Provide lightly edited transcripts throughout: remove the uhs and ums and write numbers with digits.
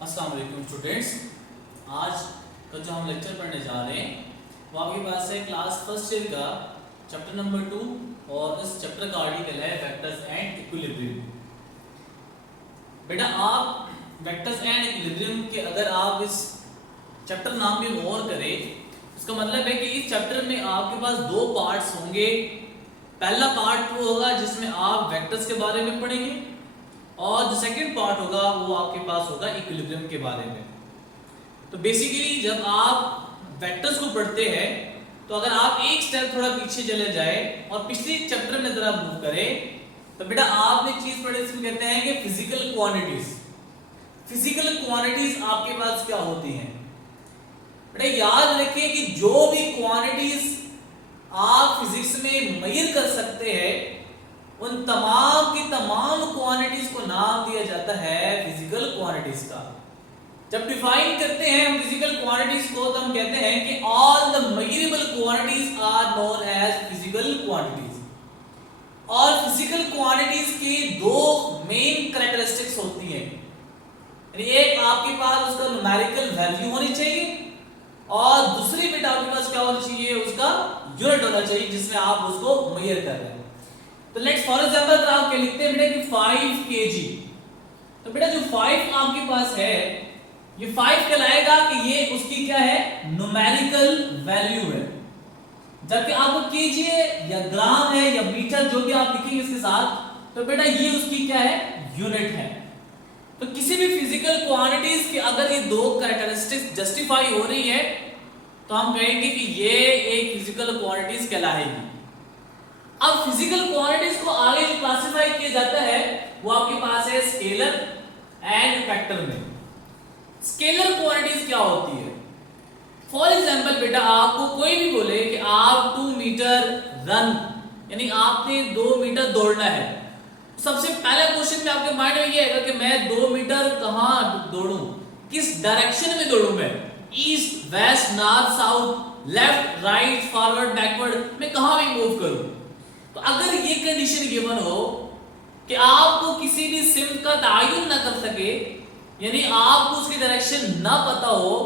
अस्सलाम वालेकुम स्टूडेंट्स। आज का जो हम लेक्चर पढ़ने जा रहे हैं वो आपके पास है क्लास फर्स्ट ईयर का चैप्टर नंबर 2 और इस चैप्टर का आर्टिकल है वेक्टर्स एंड इक्विलिब्रियम। बेटा आप वेक्टर्स एंड इक्विलिब्रियम के अगर आप इस चैप्टर नाम में गौर करें, इसका मतलब है कि इस चैप्टर में आपके पास दो पार्ट्स होंगे। पहला पार्ट वो होगा जिसमें आप वेक्टर्स के बारे में पढ़ेंगे और जो सेकंड पार्ट होगा वो आपके पास होगा इक्विलिब्रियम के बारे में। तो बेसिकली जब आप वेक्टर्स को पढ़ते हैं तो अगर आप एक स्टेप थोड़ा पीछे चले जाए और पिछले चैप्टर में जरा मूव करें तो बेटा आपने चीज पढ़ी, इसमें कहते हैं कि फिजिकल क्वांटिटीज। फिजिकल क्वांटिटीज आपके पास क्या होती हैं बेटा? याद रखिए कि जो भी क्वांटिटीज आप फिजिक्स में मेजर कर सकते हैं उन तमाम की तमाम क्वांटिटीज को नाम दिया जाता है फिजिकल क्वांटिटीज का। जब डिफाइन करते हैं हम फिजिकल क्वांटिटीज को तो हम कहते हैं कि all the measurable quantities are known as physical quantities. और फिजिकल क्वांटिटीज की दो मेन कैरेक्टरिस्टिक्स होती हैं, एक आपके पास उसका न्यूमेरिकल वैल्यू होनी चाहिए और दूसरी बेटा आपके पास क्या होनी चाहिए, उसका यूनिट होना चाहिए जिसमें आप उसको मेजर कर रहे हैं। तो लेट्स फॉर एग्जांपल अगर आप क्या लिखते हैं बेटा कि 5 kg, तो बेटा जो 5 आपके पास है ये 5 कहलाएगा कि ये उसकी क्या है, न्यूमेरिकल वैल्यू है। जबकि आपको केजी है या ग्राम है या मीटर जो भी आप लिखेंगे इसके साथ तो बेटा ये उसकी क्या है, यूनिट है। तो किसी भी फिजिकल क्वांटिटीज की अगर ये दो कैरेक्टरिस्टिक्स जस्टिफाई हो रही है तो हम कहेंगे कि ये एक फिजिकल क्वांटिटीज कहलाएगी। अब फिजिकल क्वांटिटीज को आगे जो क्लासिफाई किया जाता है वो आपके पास है स्केलर एंड वेक्टर में। स्केलर क्वांटिटीज क्या होती है? फॉर एग्जांपल बेटा आपको कोई भी बोले कि आप 2 मीटर रन, यानी आपने 2 मीटर दौड़ना है, सबसे पहला क्वेश्चन में आपके माइंड में ये आएगा कि मैं 2 मीटर कहां दौड़ूं, किस डायरेक्शन में दौड़ूं, मैं east west north south left right forward backward, मैं कहां भी मूव करूं। तो अगर ये कंडीशन गिवन हो कि आपको किसी भी सिम्बल का तयन ना कर सके, यानी आपको उसकी डायरेक्शन ना पता हो,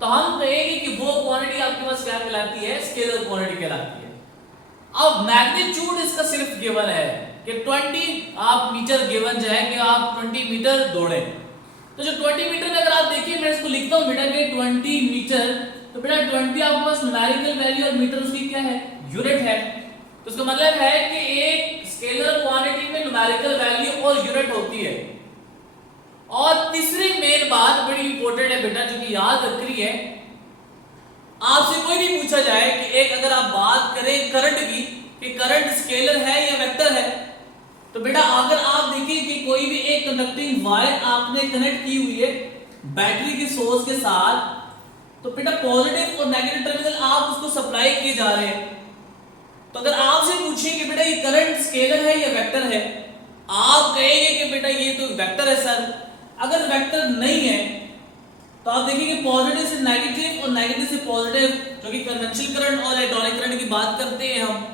तो हम कहेंगे कि वो क्वांटिटी आपके पास क्या कहलाती है, स्केलर क्वांटिटी कहलाती है। अब मैग्नीट्यूड इसका सिर्फ गिवन है कि 20 आप मीटर गिवन जाए कि आप 20 मीटर दौड़े। तो जो 20 मीटर में अगर आप देखिए मैं इसको लिखता हूं बेटा कि 20 मीटर, तो बेटा 20 आपके पास न्यूमेरिकल वैल्यू और मीटर उसकी क्या है, यूनिट है। तो इसका मतलब है कि एक स्केलर क्वांटिटी में न्यूमेरिकल वैल्यू और यूनिट होती है। और तीसरी मेन बात बड़ी इंपॉर्टेंट है बेटा जो कि याद रखनी है, आपसे कोई भी पूछा जाए कि एक अगर आप बात करें करंट की कि करंट स्केलर है या वेक्टर है, तो बेटा अगर आप देखिए कि कोई भी एक कंडक्टिंग वायर आपने कनेक्ट की हुई है बैटरी के सोर्स के साथ, तो बेटा पॉजिटिव और नेगेटिव टर्मिनल आप उसको सप्लाई किए जा रहे हैं। तो अगर आपसे पूछे कि बेटा ये करंट स्केलर है या वेक्टर है, आप कहेंगे कि बेटा ये तो वेक्टर है सर। अगर वेक्टर नहीं है तो आप देखिए कि पॉजिटिव से नेगेटिव और नेगेटिव से पॉजिटिव, जो कि कन्वेंशनल करंट और इलेक्ट्रॉनिक करंट की बात करते हैं हम,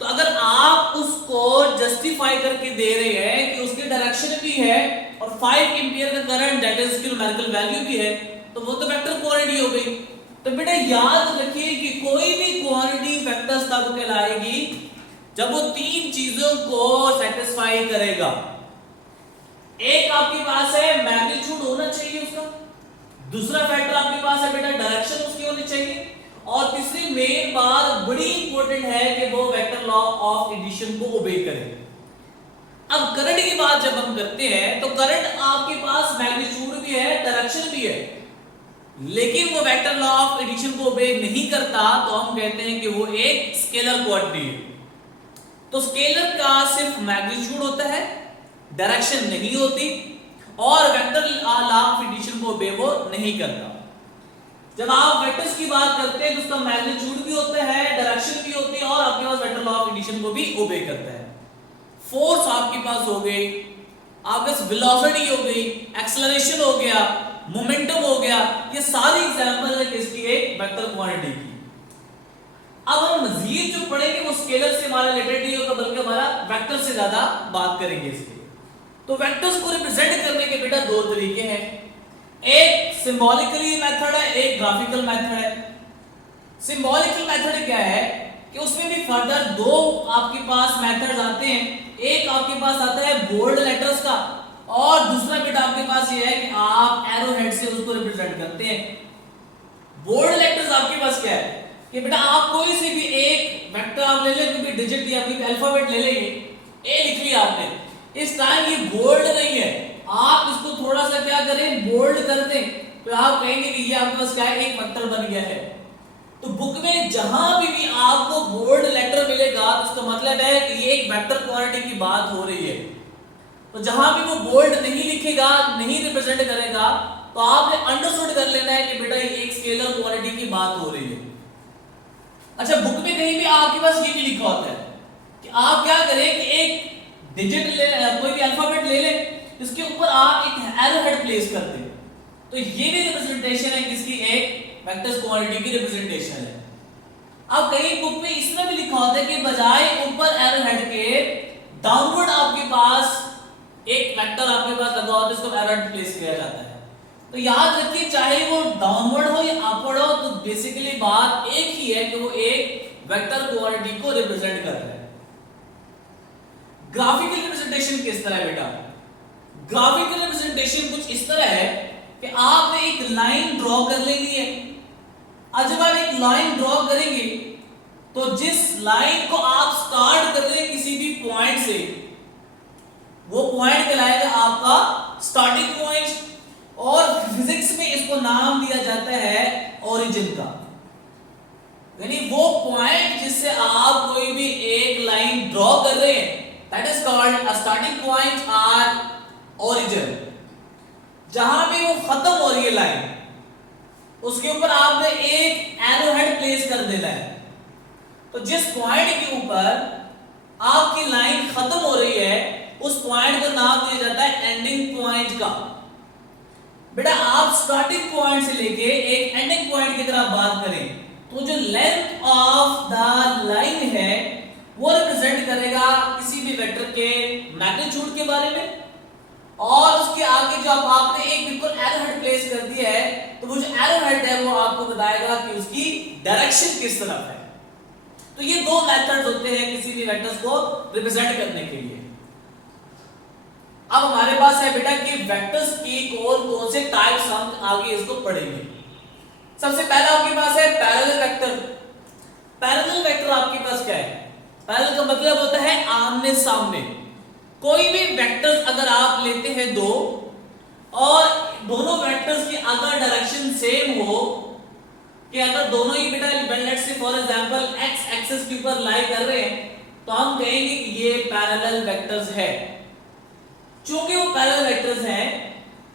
तो अगर आप उसको जस्टिफाई करके दे रहे हैं कि उसकी डायरेक्शन भी है और 5 एम्पीयर का करंट दैट इज उसकी न्यूमेरिकल वैल्यू भी है, तो वो तो वेक्टर क्वांटिटी हो गई। तो बेटा याद रखिए कि कोई भी क्वांटिटी वेक्टर तब कहलाएगी जब वो तीन चीजों को सेटिस्फाई करेगा। एक आपके पास है मैग्नीट्यूड होना चाहिए उसका, दूसरा फैक्टर आपके पास है बेटा डायरेक्शन उसकी होनी चाहिए, और तीसरी मेन बात बड़ी इंपॉर्टेंट है कि वो वेक्टर लॉ ऑफ एडिशन को ओबे करे। अब करंट की बात जब हम करते हैं तो करंट आपके पास मैग्नीट्यूड भी है डायरेक्शन भी है, लेकिन वो वेक्टर लॉ ऑफ एडिशन को ओबे नहीं करता, तो हम कहते हैं कि वो एक स्केलर क्वांटिटी है। तो स्केलर का सिर्फ मैग्नीट्यूड होता है, डायरेक्शन नहीं होती, और वेक्टर लॉ ऑफ एडिशन को ओबे वो नहीं करता। जब आप वेक्टर्स की बात करते हैं तो उसका मैग्नीट्यूड भी होता है, डायरेक्शन भी होती है, और आपके पास वेक्टर लॉ ऑफ एडिशन को भी ओबे करता है। फोर्स आपके पास हो गई, आपके पास वेलोसिटी हो गई, एक्सेलरेशन हो गया, मोमेंटम हो गया, ये सारी एग्जांपल है किसकी, एक वेक्टर क्वांटिटी की। अब हम मजीद जो पढ़ेंगे वो स्केलर से हमारा रिलेटेड नहीं होगा बल्कि हमारा वेक्टर से ज्यादा बात करेंगे इसके। तो वेक्टर्स को रिप्रेजेंट करने के बेटा दो तरीके हैं। एक सिंबॉलिकली मेथड है, एक ग्राफिकल मेथड है। सिंबॉलिकल मेथड क्या है कि उसमें भी फर्दर दो आपके पास मेथड्स आते हैं। एक आपके पास आता है बोल्ड लेटर्स का और दूसरा बेटा आपके पास ये है कि आप एरो हेड से उसको रिप्रेजेंट करते हैं। बोल्ड लेटर्स आपके पास क्या है कि बेटा आप कोई सी भी एक वेक्टर आप ले लें, कोई भी डिजिट या कोई भी अल्फाबेट ले लेंगे, ए लिख लिया आपने, इस टाइम ये बोल्ड नहीं है, आप इसको थोड़ा सा क्या करें बोल्ड कर दें तो आप कहेंगे कि ये आपके पास क्या है एक वेक्टर बन गया है। तो बुक में जहां भी आपको बोल्ड लेटर मिलेगा तो इसका मतलब है कि ये एक वेक्टर क्वांटिटी की बात हो रही है। तो जहां भी वो बोल्ड नहीं लिखेगा, नहीं रिप्रेजेंट करेगा, तो आपने अंडरस्टूड कर लेना है कि बेटा ये एक स्केलर क्वांटिटी की बात हो रही है। अच्छा, बुक में कहीं भी आपके पास ये भी लिखा होता है कि आप क्या करें कि एक डिजिट ले, कोई भी अल्फाबेट ले लें, इसके ऊपर आप एक एरो हेड प्लेस कर दें, तो ये भी रिप्रेजेंटेशन है किसकी, एक वेक्टर्स क्वांटिटी की रिप्रेजेंटेशन है। अब कहीं बुक में इस तरह भी लिखा होता है कि बजाय ऊपर एरो हेड के डाउनवर्ड आपके पास एक वेक्टर आपके पास लगा होता है, इसको एरो हेड प्लेस किया जाता है। तो याद रखिए चाहे वो डाउनवर्ड हो या अपवर्ड हो, तो बेसिकली बात एक ही है कि वो एक वेक्टर क्वांटिटी को रिप्रेजेंट कर रहा है। ग्राफिकल रिप्रेजेंटेशन किस तरह है बेटा? ग्राफिकल रिप्रेजेंटेशन कुछ इस तरह है कि आपने एक लाइन ड्रॉ कर लेनी है। अब जब आप एक लाइन ड्रॉ करेंगे तो जिस लाइन को आप स्टार्ट कर रहे हैं किसी भी पॉइंट से, वो पॉइंट कहलाएगा आपका स्टार्टिंग पॉइंट, और फिजिक्स में इसको नाम दिया जाता है ओरिजिन का। यानी वो पॉइंट जिससे आप कोई भी एक लाइन ड्रॉ कर रहे हैं, that is called a starting point और ओरिजिन। जहां भी वो खत्म हो रही है लाइन, उसके ऊपर आपने एक एरो हेड प्लेस कर देना है। तो जिस पॉइंट के ऊपर आपकी लाइन खत्म हो रही है, उस पॉइंट का नाम दिया जाता है एंडिंग पॉइंट का। बेटा आप स्टार्टिंग पॉइंट से लेके एक एंडिंग पॉइंट की तरफ बात करें तो जो लेंथ ऑफ द लाइन है वो रिप्रेजेंट करेगा किसी भी वेक्टर के मैग्नीट्यूड के बारे में, और उसके आगे जो आपने एक बिल्कुल एरो हेड प्लेस कर दिया है, तो वो जो एरो हेड है वो आपको बताएगा कि उसकी डायरेक्शन किस तरफ है। तो ये दो मेथड्स होते हैं किसी भी वेक्टर्स को रिप्रेजेंट करने के लिए। अब हमारे पास है बेटा कि वेक्टर्स की कौन कौन से टाइप्स हम आगे इसको पढ़ेंगे। सबसे पहला आपके पास है पैरेलल वेक्टर। पैरेलल वेक्टर आपके पास क्या है? पैरेलल का मतलब होता है आमने सामने। कोई भी वेक्टर्स अगर आप लेते हैं दो, और दोनों वेक्टर्स की अगर डायरेक्शन सेम हो, कि अगर दोनों ही बेटा let's say for example x axis के ऊपर लाई कर रहे हैं, तो हम कहेंगे कि ये पैरेलल वेक्टर्स है। चूंकि वो पैरेलल वेक्टर्स हैं,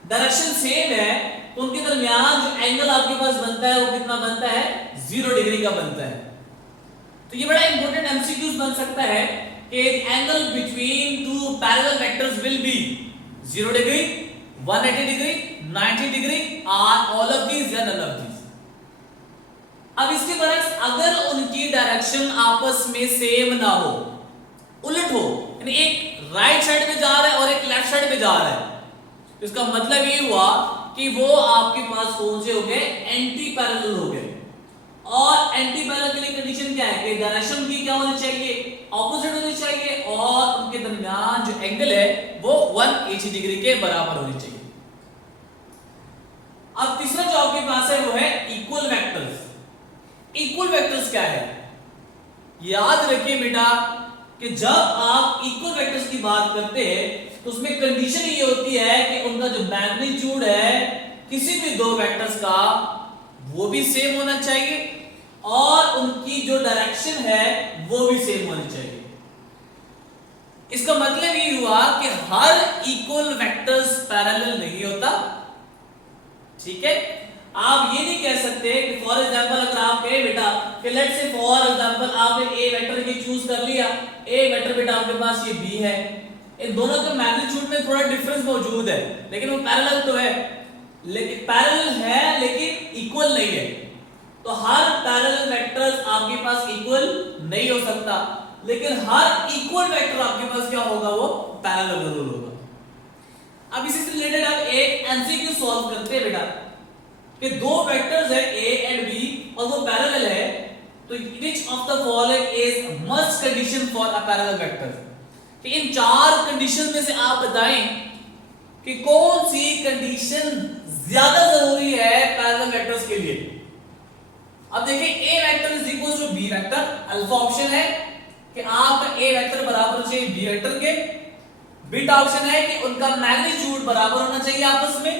डायरेक्शन सेम है, तो उनके दरमियान जो एंगल आपके पास बनता है वो कितना बनता है? 0 डिग्री का बनता है। तो ये बड़ा इंपॉर्टेंट एमसीक्यूज बन सकता है कि angle between two parallel vectors will be 0 degree, 180 degree, 90 degree, are all of these या नन ऑफ दीज। अब इसके बरक्स अगर उनकी डायरेक्शन आपस में सेम ना हो, उलट हो, यानी एक राइट साइड में जा रहा है और एक लेफ्ट साइड में जा रहा है, तो इसका मतलब ये हुआ कि वो आपके पास कौन से हो गए? एंटी पैरेलल हो गए। और एंटी पैरेलल के लिए कंडीशन क्या है कि डायरेक्शन उनकी क्या होनी चाहिए? ऑपोजिट होनी चाहिए, और उनके दरमियान जो एंगल है वो 180 डिग्री के बराबर होनी चाहिए। अब तीसरा जो आपके पास है वो है इक्वल वेक्टर्स। इक्वल वेक्टर्स क्या है? याद रखिए बेटा कि जब आप इक्वल वेक्टर्स की बात करते हैं तो उसमें कंडीशन ये होती है कि उनका जो मैग्नीट्यूड है किसी भी दो वेक्टर्स का वो भी सेम होना चाहिए, और उनकी जो डायरेक्शन है वो भी सेम होनी चाहिए। इसका मतलब ये हुआ कि हर इक्वल वेक्टर्स पैरेलल नहीं होता। ठीक है, आप ये नहीं कह सकते कि फॉर एग्जांपल अगर आप कहे बेटा कि लेट्स से फॉर एग्जांपल आपने ए वेक्टर की चूज कर लिया, ए वेक्टर बेटा आपके पास ये बी है, इन दोनों के मैग्नीट्यूड में थोड़ा डिफरेंस मौजूद है, लेकिन वो पैरेलल तो है, लेकिन पैरेलल है लेकिन इक्वल नहीं है। तो हर पैरेलल वेक्टर्स आपके पास इक्वल नहीं हो सकता, लेकिन हर इक्वल वेक्टर आपके पास क्या होगा? वो पैरेलल जरूर होगा। अब इसी से रिलेटेड आप एक एमसीक्यू सॉल्व करते हैं बेटा कि दो वेक्टर्स है ए एंड बी और वो पैरेलल है, तो which of the following is must condition for a parallel vector. तो इन चार कंडीशन में से आप बताएं कि कौन सी कंडीशन ज्यादा जरूरी है पैरेलल वेक्टर्स के लिए। अब देखिए A vector is equal to B vector, alpha option है कि आपका ए वेक्टर बराबर होना चाहिए बी वेक्टर के, बीटा ऑप्शन है कि उनका मैग्नीट्यूड बराबर होना चाहिए आपस में,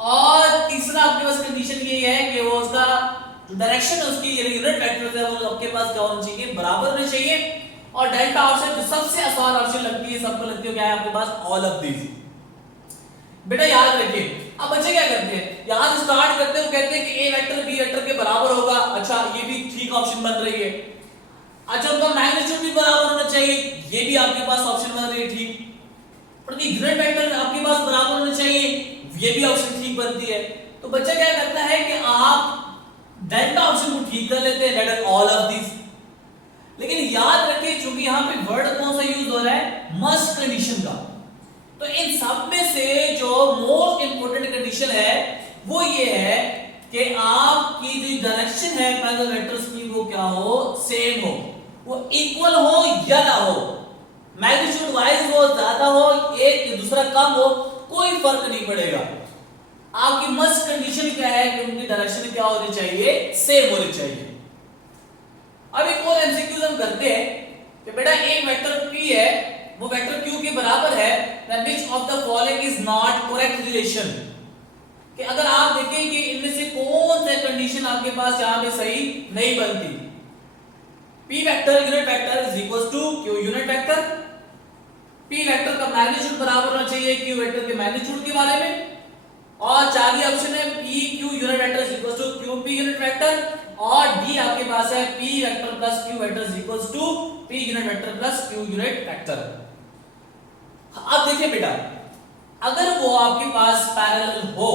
और तीसरा आपके पास कंडीशन ये है कि वो उसका जो डायरेक्शन है उसकी यूनिट वेक्टर है वो आपके पास क्या होना चाहिए, बराबर होना चाहिए। और डेल्टा ऑप्शन जो सबसे आसान ऑप्शन लगती है, सबको लगती है क्या है आपके पास, ऑल ऑफ दीज। बेटा याद रखिए, अब बच्चे क्या करते हैं, यहां स्टार्ट करते हैं, कहते हैं कि ए वेक्टर बी वेक्टर के बराबर होगा, अच्छा ये भी ठीक ऑप्शन बन रही है, अच्छा उनका मैग्नीट्यूड भी बराबर होना चाहिए, ये भी आपके पास ऑप्शन बन रही है ठीक, पर यूनिट वेक्टर आपके पास बराबर होना चाहिए, ये भी ऑप्शन ठीक बनती है। तो बच्चा क्या करता है कि आप डेल्टा ऑप्शन को ठीक कर लेते हैं, that is all of this. लेकिन याद रखिए चूंकि यहां पे वर्ड कौन सा यूज हो रहा है, मस्ट कंडीशन का, तो इन सब में से जो मोस्ट इंपोर्टेंट कंडीशन है वो ये है कि आपकी जो डायरेक्शन है पैरेलल वेक्टर्स की वो क्या हो, सेम हो, वो इक्वल हो या ना हो, मैग्नीट्यूड वाइज हो, ज्यादा हो, एक दूसरा कम हो, कोई फर्क नहीं पड़ेगा। आपकी मस्ट कंडीशन क्या है कि उनकी डायरेक्शन क्या होनी चाहिए, सेम होनी चाहिए। अब एक और एमसीक्यूज हम करते हैं कि बेटा एक वेक्टर p है वो वेक्टर q के बराबर है, then which of the following is not correct relation, कि अगर आप देखें कि इनमें से कौन सा कंडीशन आपके पास यहां पे सही नहीं बनती। p vector unit vector is equal to q unit vector, p vector का मैग्नीट्यूड बराबर होना चाहिए q वेक्टर के मैग्नीट्यूड के बारे में, और चार ऑप्शन है p q unit vector is equal to q p unit vector, और डी आपके पास है p vector plus q vector is equal to p unit vector plus q unit vector. अब देखिए बेटा अगर वो आपके पास पैरेलल हो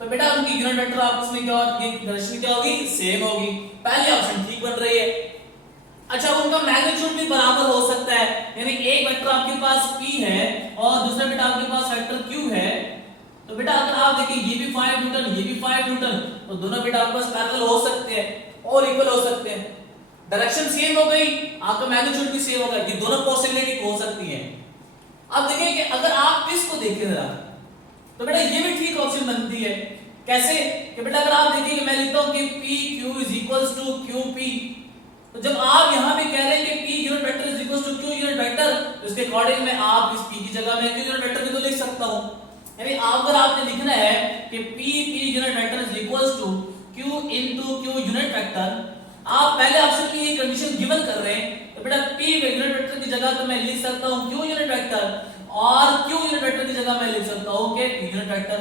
तो बेटा उनकी यूनिट वेक्टर आपस में क्या होगी, डायरेक्शन क्या होगी, सेम होगी, पहली ऑप्शन ठीक बन रही है। अच्छा उनका मैग्नीट्यूड भी बराबर हो सकता है, यानी एक वेक्टर आपके पास p है और दूसरा बेटा आपके पास वेक्टर q है, तो बेटा अगर आप देखिए ये भी 5 न्यूटन ये भी 5 न्यूटन, तो दोनों बेटा आपके पास पैरेलल हो सकते हैं और इक्वल हो सकते हैं, डायरेक्शन सेम हो गई, आपका मैग्नीट्यूड भी सेम होगा, ये दोनों पॉसिबिलिटी हो सकती है। अब देखिए कि अगर आप इसको देखें जरा तो बेटा ये भी ठीक ऑप्शन बनती है, कैसे कि बेटा अगर आप देखिए कि मैं लिखता हूं कि pq is equals to qp, तो जब आप यहां पे कह रहे हैं कि p unit vector is equals to q unit vector, तो इसके अकॉर्डिंग मैं आप इस p की जगह में q यूनिट वेक्टर भी तो लिख सकता हूं, यानी अगर आपने लिखना है कि p unit vector is equals to q into q unit vector, आप पहले ऑप्शन की ये कंडीशन गिवन कर रहे हैं, तो बेटा p यूनिट वेक्टर की जगह तो मैं लिख सकता हूं q यूनिट वेक्टर, और q यूनिट वेक्टर की जगह मैं लिख सकता हूं कि p यूनिट वेक्टर,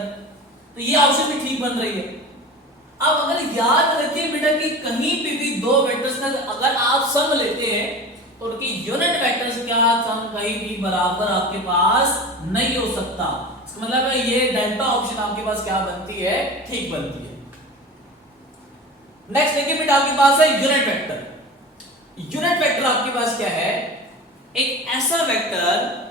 तो ये ऑप्शन भी ठीक बन रही है। अब अगर याद रखिए बेटा कि कहीं पे भी दो वेक्टर्स का अगर आप सम लेते हैं तो उनकी यूनिट वेक्टर्स का सम कहीं भी बराबर आपके पास नहीं हो सकता, इसका मतलब है ये डेल्टा ऑप्शन आपके पास क्या बनती है, ठीक बनती है। नेक्स्ट देखिए बेटा आपके पास है यूनिट वेक्टर। यूनिट वेक्टर आपके पास क्या है, एक ऐसा वेक्टर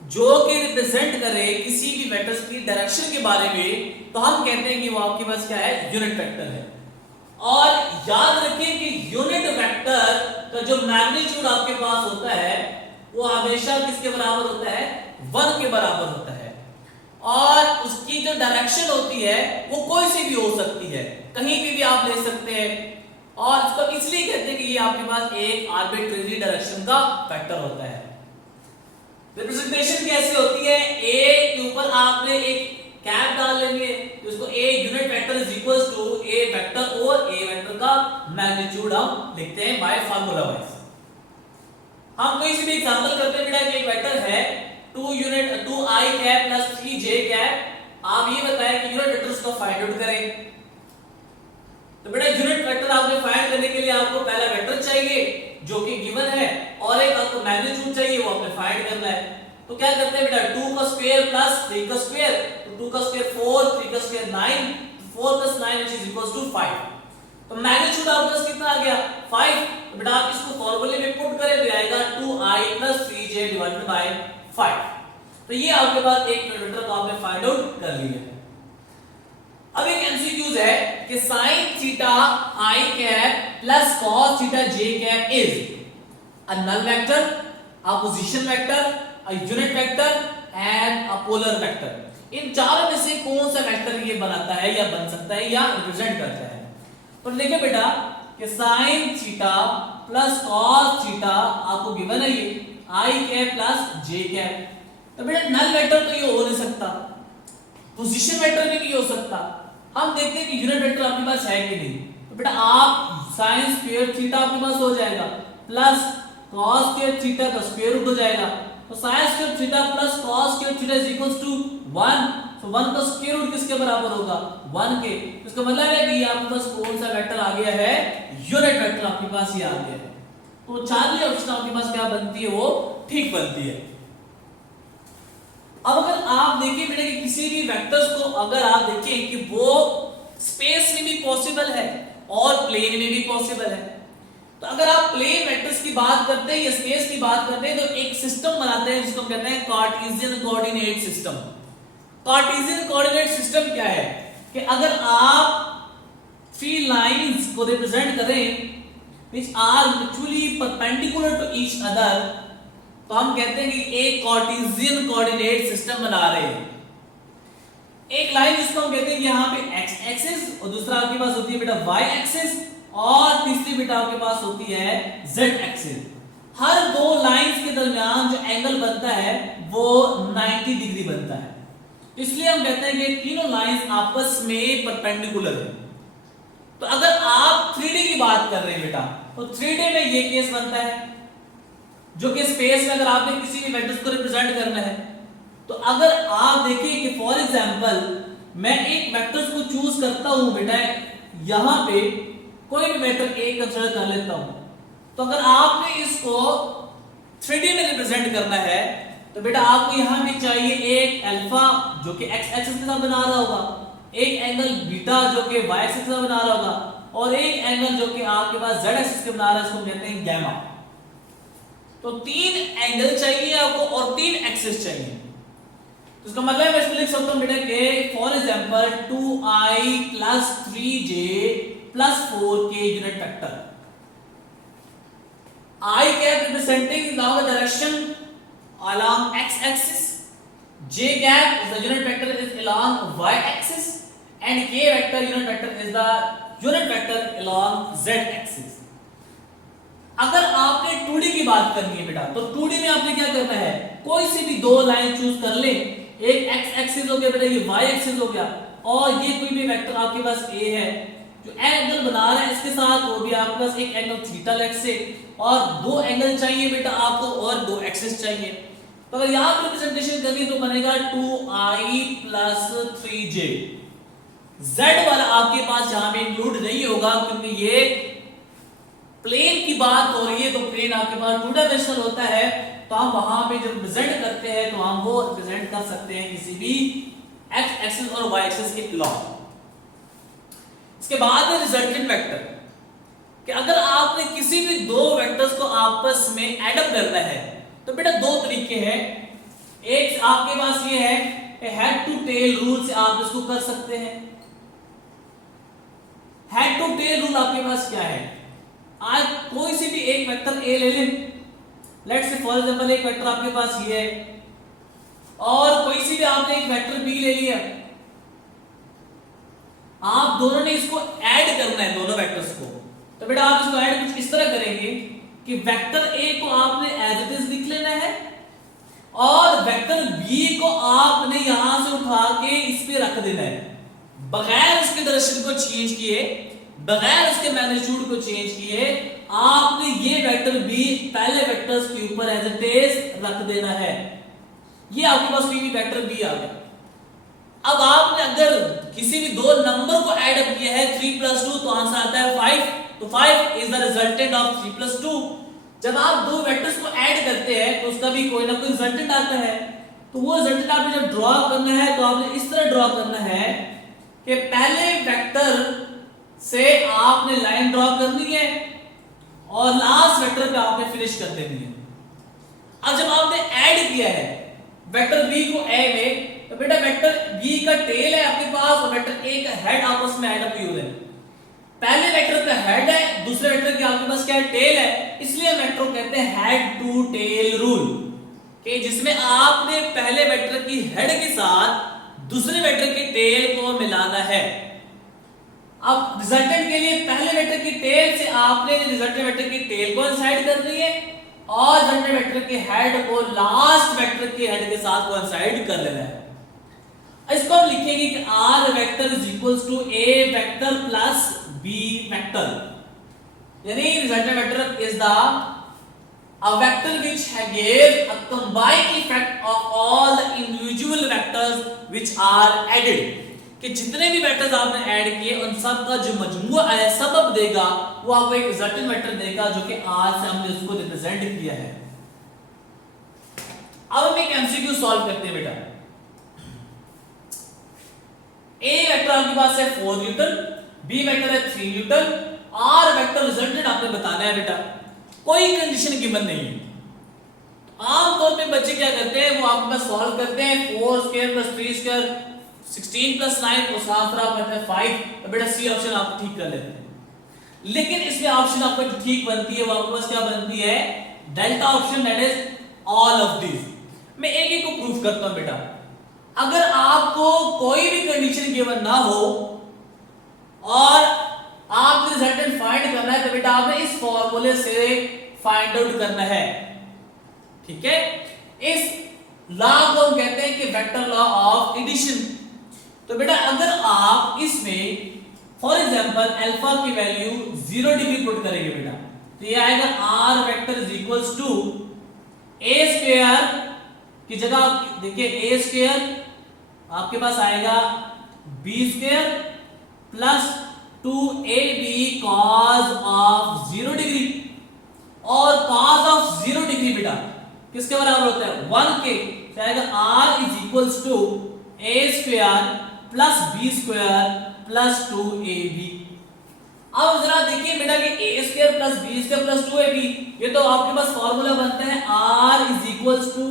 जो कि रिप्रेजेंट करे किसी भी वेक्टर्स की डायरेक्शन के बारे में, तो हम कहते हैं कि वो आपके पास क्या है, यूनिट वेक्टर है। और याद रखिए कि यूनिट वेक्टर का जो मैग्नीट्यूड आपके पास होता है वो हमेशा किसके बराबर होता है, 1 के बराबर होता है, और उसकी जो डायरेक्शन होती है वो कोई सी भी हो सकती है, कहीं भी आप ले सकते हैं, और इसको इसलिए कहते हैं कि ये आपके पास एक आर्बिट्रेरी डायरेक्शन का वेक्टर होता है। रिप्रेजेंटेशन कैसे होती है, a के ऊपर आपने एक कैप डाल लेंगे, तो इसको a unit vector is equals to a vector और a वेक्टर का मैग्नीट्यूड हम लिखते हैं बाय फार्मूला वाइज। हम कोई सी भी एग्जांपल करते हैं बेटा कि एक वेक्टर है 2i cap plus 3j cap, आप ये बताएं कि यूनिट वेक्टर उसका फाइंड आउट करें। तो बेटा यूनिट वेक्टर आपने फाइंड करने के लिए आपको पहला वेक्टर चाहिए जो कि गिवन है, और एक आपको मैग्नीट्यूड चाहिए वो आपने फाइंड करना है। तो क्या करते हैं बेटा 2 का स्क्वायर प्लस 3 का स्क्वायर, तो 2 का स्क्वायर 4, 3 का square 9, 4 + 9 which is equals to 5। तो मैग्नीट्यूड आपके पास कितना आ गया 5, तो बेटा आप इसको फार्मूले में पुट करें तो आएगा 2i + 3j / 5। तो ये आपके पास एक यूनिट वेक्टर को आपने फाइंड आउट कर लिया है। अब एक एमसीक्यूज है कि sin theta i cap plus cos theta j cap is a null vector, a position vector, a unit vector and a polar vector. इन चारों में से कौन सा वेक्टर ये बनाता है या बन सकता है या रिप्रेजेंट करता है? तो देखिए बेटा कि sin theta plus cos theta आपको गिवन है ये i cap plus j cap. तो बेटा नल वेक्टर तो ये हो नहीं सकता, पोजीशन वेक्टर भी नहीं हो सकता। हम देखते हैं कि यूनिट वेक्टर आपके पास है कि नहीं। तो बेटा आप sin स्क्वायर थीटा आपके पास हो जाएगा प्लस cos स्क्वायर थीटा का स्क्वायर रूट हो जाएगा। तो sin square theta plus cos square theta is equals to 1। तो 1 का स्क्वायर रूट किसके बराबर होगा? 1 के। इसका मतलब है कि ये आपके पास कौन सा वेक्टर आ गया है? यूनिट वेक्टर आपके पास ये आ गया है। तो चारों ऑप्शन आपके पास क्या बनती है? वो ठीक बनती है। अब अगर आप देखिए बेटा कि किसी भी वेक्टर्स को अगर आप देखें कि वो स्पेस में भी पॉसिबल है और प्लेन में भी पॉसिबल है, तो अगर आप प्लेन वेक्टर्स की बात करते हैं या स्पेस की बात करते हैं तो एक सिस्टम बनाते हैं जिसको कहते हैं Cartesian coordinate system. Cartesian coordinate system क्या है कि अगर आप थ्री लाइंस को रिप्रेजेंट करें which are mutually perpendicular to each other, तो हम कहते हैं कि एक कार्टेशियन कोऑर्डिनेट सिस्टम बना रहे हैं। एक लाइन जिसको हम कहते हैं यहां पे x एक्सिस और दूसरा आपके पास होती है बेटा y एक्सिस और तीसरी बेटा आपके पास होती है z एक्सिस। हर दो लाइंस के दरमियान जो एंगल बनता है वो 90 डिग्री बनता है। इसलिए हम कहते हैं कि तीनों लाइंस आपस में परपेंडिकुलर है। तो अगर आप 3D की बात कर रहे हैं बेटा तो 3D में ये केस बनता है जो कि स्पेस में अगर आपने किसी भी वेक्टर्स को रिप्रेजेंट करना है। तो अगर आप देखिए कि फॉर एग्जांपल मैं एक वेक्टर्स को चूज करता हूं बेटा, यहां पे कोई भी वेक्टर ए कंसीडर कर लेता हूं, तो अगर आपने इसको 3D में रिप्रेजेंट करना है तो बेटा आपको यहां भी चाहिए एक अल्फा जो कि x एक्सिस के साथ बना रहा होगा, एक एंगल बीटा जो कि y एक्सिस के साथ बना रहा होगा और एक एंगल जो कि आपके पास z एक्सिस के बना रहा है, इसको कहते हैं गामा। तो तीन एंगल चाहिए आपको और तीन एक्सिस चाहिए। तो इसका मतलब मैं इसको लिख सकता हूं बेटा कि for example 2i plus 3j plus 4k unit vector. I cap representing now the direction along x axis, j cap is the unit vector is along y axis and k vector unit vector is the unit vector along z axis। अगर आपने 2D की बात करनी है बेटा तो 2D में आपने क्या करना है, कोई सी भी दो लाइन चूज कर ले, एक x एक्सिस हो गया बेटा, ये y एक्सिस हो गया और ये कोई भी वेक्टर आपके पास a है जो एंगल बना रहा है इसके साथ, वो भी आपके पास एक एंगल थीटा लेग से और दो एंगल चाहिए बेटा आपको और दो एक्सिस चाहिए। तो अगर यहां पर रिप्रेजेंटेशन करनी तो बनेगा 2i प्लस 3j। z वाला आपके पास यहां पे इंक्लूड नहीं होगा क्योंकि ये प्लेन की बात हो रही है, तो प्लेन आपके पास टू डायमेंशनल होता है, तो हम वहां पे जब रिप्रेजेंट करते हैं तो हम वो रिप्रेजेंट कर सकते हैं किसी भी x एक्सिस और y एक्सिस के अलॉन्ग। इसके बाद है रिजल्टेंट वेक्टर कि अगर आपने किसी भी दो वेक्टर्स को आपस में ऐड अप करना है तो बेटा दो तरीके हैं। एक आपके पास ये है हेड टू टेल रूल से आप इसको कर सकते हैं। हेड टू टेल रूल आपके पास क्या है, आज कोई सी भी एक वेक्टर a ले लें, लेट्स से फॉर एग्जांपल एक वेक्टर आपके पास ये है और कोई सी भी आपने एक वेक्टर b ले लिया, आप दोनों ने इसको ऐड करना है दोनों वेक्टर्स को। तो बेटा आप इसको ऐड कुछ इस तरह करेंगे कि वेक्टर a को आपने एज इट इज लिख लेना है और वेक्टर b को आपने यहां से उठा के इस पे रख देना है बगैर उसके डायरेक्शन को चेंज किए, बगैर उसके मैग्नीट्यूड को चेंज किए। आपने ये वेक्टर b पहले वेक्टर्स के ऊपर एज इट इज रख देना है। ये आपके पास कोई भी वेक्टर b आ गया। अब आपने अगर किसी भी दो नंबर को ऐड अप किया है 3 + 2 तो आंसर आता है 5। तो 5 इज द रिजल्टेंट ऑफ 3 + 2। जब आप दो वेक्टर्स को ऐड करते हैं तो उसका भी कोई ना कोई रिजल्टेंट आता है। तो वो रिजल्टेंट आपने जब ड्रॉ करना है तो आपने इस तरह ड्रॉ करना है कि पहले वेक्टर से आपने लाइन ड्रॉ करनी है और लास्ट वेक्टर पे आपने फिनिश कर देनी है। अब जब आपने ऐड किया है वेक्टर बी को ए में, तो बेटा वेक्टर बी का टेल है आपके पास और वेक्टर ए का हेड आपस में ऐड अप हो रहे हैं। पहले वेक्टर का हेड है, दूसरे वेक्टर के आपके पास क्या है, टेल है, इसलिए वेक्टर को कहते हैं हेड टू टेल रूल, कि जिसमें आपने पहले वेक्टर की हेड के साथ दूसरे वेक्टर के टेल को मिलाना है। अब रिजल्टेंट के लिए पहले वेक्टर की टेल से आपने रिजल्टेंट वेक्टर की टेल को इंसाइड करनी है और रिजल्टेंट वेक्टर के हेड को लास्ट वेक्टर के हेड के साथ कोइंसाइड कर लेना है। इसको हम लिखेंगे कि r vector is equals to a vector plus b vector, यानी resultant vector is the a vector which gives a combined effect of all the individual vectors which are added, कि जितने भी वेक्टर्स आपने ऐड किए उन सब का जो मजमूआ है, सबब देगा, वो आपको एक रिजल्टेंट वेक्टर देगा, जो कि आज से हमने उसको रिप्रेजेंट किया है। अब हम एक एमसीक्यू सॉल्व करते हैं बेटा। ए वेक्टर आपके पास है 4 न्यूटन, बी वेक्टर है 3 न्यूटन, आर वेक्टर रिजल्टेंट आपने बताना है बेटा। कोई कंडीशन गिवन नहीं है। आमतौर पे बच्चे क्या करते हैं, वो आपके पास सॉल्व करते हैं 4 स्क्वायर प्लस 3 स्क्वायर 16 प्लस 9 उस आंसर आप कहते हैं 5, तो बेटा सी ऑप्शन आप ठीक कर लेते हैं। लेकिन इसमें ऑप्शन आपको जो ठीक बनती है वो आपके पास क्या बनती है, delta option, that is all of this. मैं एक एक को प्रूफ करता हूं बेटा। अगर आपको कोई भी कंडीशन गिवन ना हो और आपको रिजल्टेंट फाइंड करना है, तो बेटा आपने इस फॉर्मूले से फाइंड आउट करना है, ठीक है। इस लॉ को हम कहते हैं कि वेक्टर लॉ ऑफ एडिशन। तो बेटा अगर आप इसमें फॉर एग्जांपल अल्फा की वैल्यू 0 डिग्री पुट करेंगे बेटा, तो ये आएगा r vector is equals to a square की जगह आप देखिए a स्क्वायर आपके पास आएगा b square plus 2ab cos of 0 degree, और cos ऑफ 0 डिग्री बेटा किसके बराबर होता है, 1 के, तो आएगा r is equals to a square plus b square plus 2ab। अब जरा देखिए बेटा कि a square plus b square plus 2ab, ये तो आपके पास फॉर्मूला बनता है r is equals to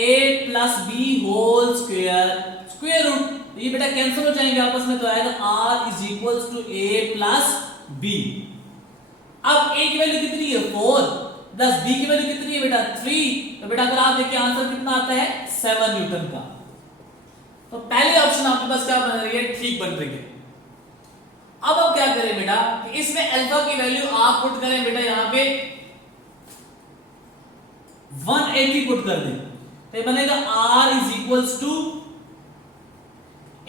a plus b whole square square root, ये बेटा कैंसिल हो जाएंगे आपस में, तो आएगा r is equals to a plus b। अब a की वैल्यू कितनी है 4 प्लस b की वैल्यू कितनी है बेटा 3, तो बेटा अगर आप देखिए आंसर कितना आता है 7 न्यूटन का। तो पहले ऑप्शन आपके पास क्या बन रही है, ठीक बन रही है। अब आप क्या करें बेटा कि इसमें अल्फा की वैल्यू आप पुट करें बेटा, यहां पे 180 पुट कर दें, तो ये बनेगा r is equals to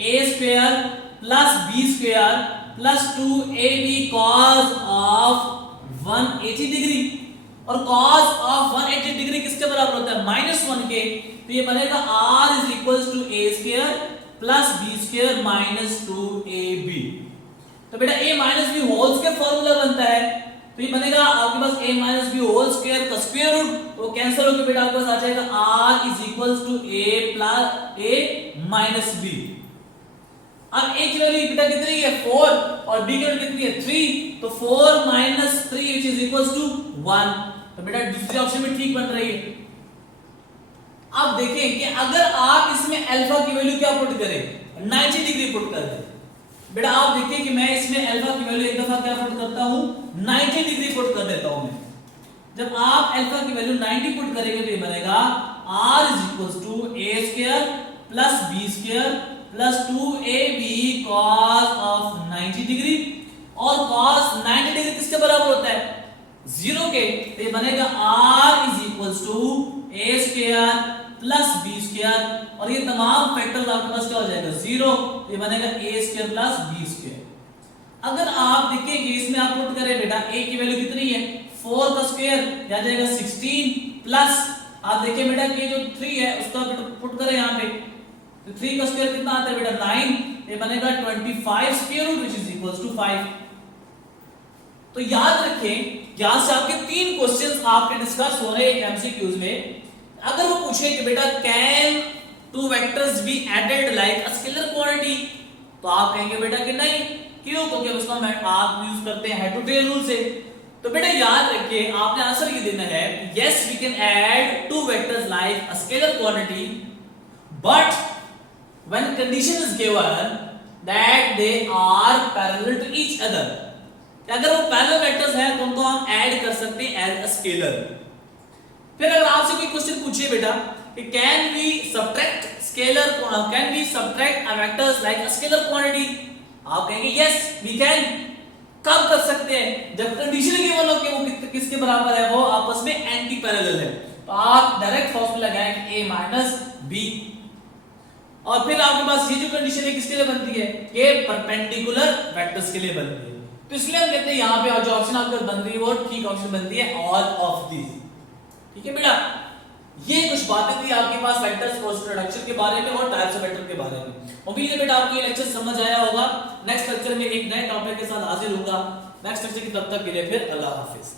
a square plus b square plus 2ab cos of 180 degree, और cos ऑफ 180 डिग्री किसके बराबर होता है, -1 के, तो ये बनेगा r is equals to a square plus b square minus 2ab। तो बेटा a minus b whole square formula बनता है, तो ये बनेगा आपके पास a minus b whole square का स्क्वायर रूट, तो कैंसिल होकर बेटा आपके पास आ जाएगा r is equals to a plus a minus b। अब a की वैल्यू बेटा कितनी है 4 और b की वैल्यू कितनी है 3, तो 4 minus 3 which is equals to 1, तो बेटा दूसरे ऑप्शन में ठीक बन रही है। अब देखें कि अगर आप इसमें अल्फा की वैल्यू क्या पुट करें 90 डिग्री पुट कर दें, बेटा आप देखिए कि मैं इसमें अल्फा की वैल्यू एक दफा क्या पुट करता हूं 90 डिग्री पुट कर देता हूं मैं। जब आप अल्फा की वैल्यू 90 पुट करेंगे तो ये बनेगा r is equals to a square plus b square plus 2ab cos of 90 degree, और cos 90 डिग्री किसके बराबर होता है 0 के, तो ये बनेगा r is equals to a square plus b square, और ये तमाम फैक्टर्स आपके पास क्या हो जाएगा 0, ये बनेगा a square plus b square. अगर आप देखिए कि इसमें आप पुट करें बेटा a की वैल्यू कितनी है 4 का स्क्वायर क्या जाएगा 16 प्लस आप देखिए बेटा कि जो 3 है उसका पुट करें यहां पे, तो 3 का स्क्वायर कितना आता है बेटा 9, ये बनेगा 25 square root which is equals to 5। तो याद रखें यहां से आपके 3 क्वेश्चंस आपके डिस्कस हो रहे हैं एमसीक्यूज में। अगर वो पूछे कि बेटा can two vectors be added like a scalar quantity, तो आप कहेंगे बेटा कि नहीं, क्यों, क्योंकि उसका आप यूज करते हैं हेड टू टेल रूल से। तो बेटा याद रखिए आपने आंसर ये देना है yes we can add two vectors like a scalar quantity but when condition is given that they are parallel to each other, अगर वो पैरेलल वेक्टर्स है तो उनको हम ऐड कर सकते हैं एज अ स्केलर। फिर अगर आपसे कोई क्वेश्चन पूछे बेटा कि can we subtract scalar, can we subtract a vectors like a scalar quantity, आप कहेंगे यस वी कैन। कब कर सकते हैं? जब कंडीशन गिवन हो कि वो किसके बराबर है, वो आपस में एंटी पैरेलल है। तो आप डायरेक्ट फॉर्मूला लगाएं कि a माइनस बी, और फिर आपके पास ये जो कंडीशन है किसके लिए बनती है, ये परपेंडिकुलर वेक्टर्स के लिए बनती है। तो इसलिए हम कहते हैं यहाँ पे जो ऑप्शन आपके बन रही है वो ठीक ऑप्शन बनती है ऑल ऑफ दीज। ठीक है बेटा, ये कुछ बातें थी आपके पास वेक्टर्स और इंट्रोडक्शन के बारे में और टाइप्स ऑफ वेक्टर के बारे में। उम्मीद है बेटा आपको ये लेक्चर समझ आया होगा। नेक्स्ट लेक्चर में एक नए टॉपिक के साथ हाजिर होगा। नेक्स्ट लेक्चर की तब तक के लिए फिर अल्लाह हाफिज।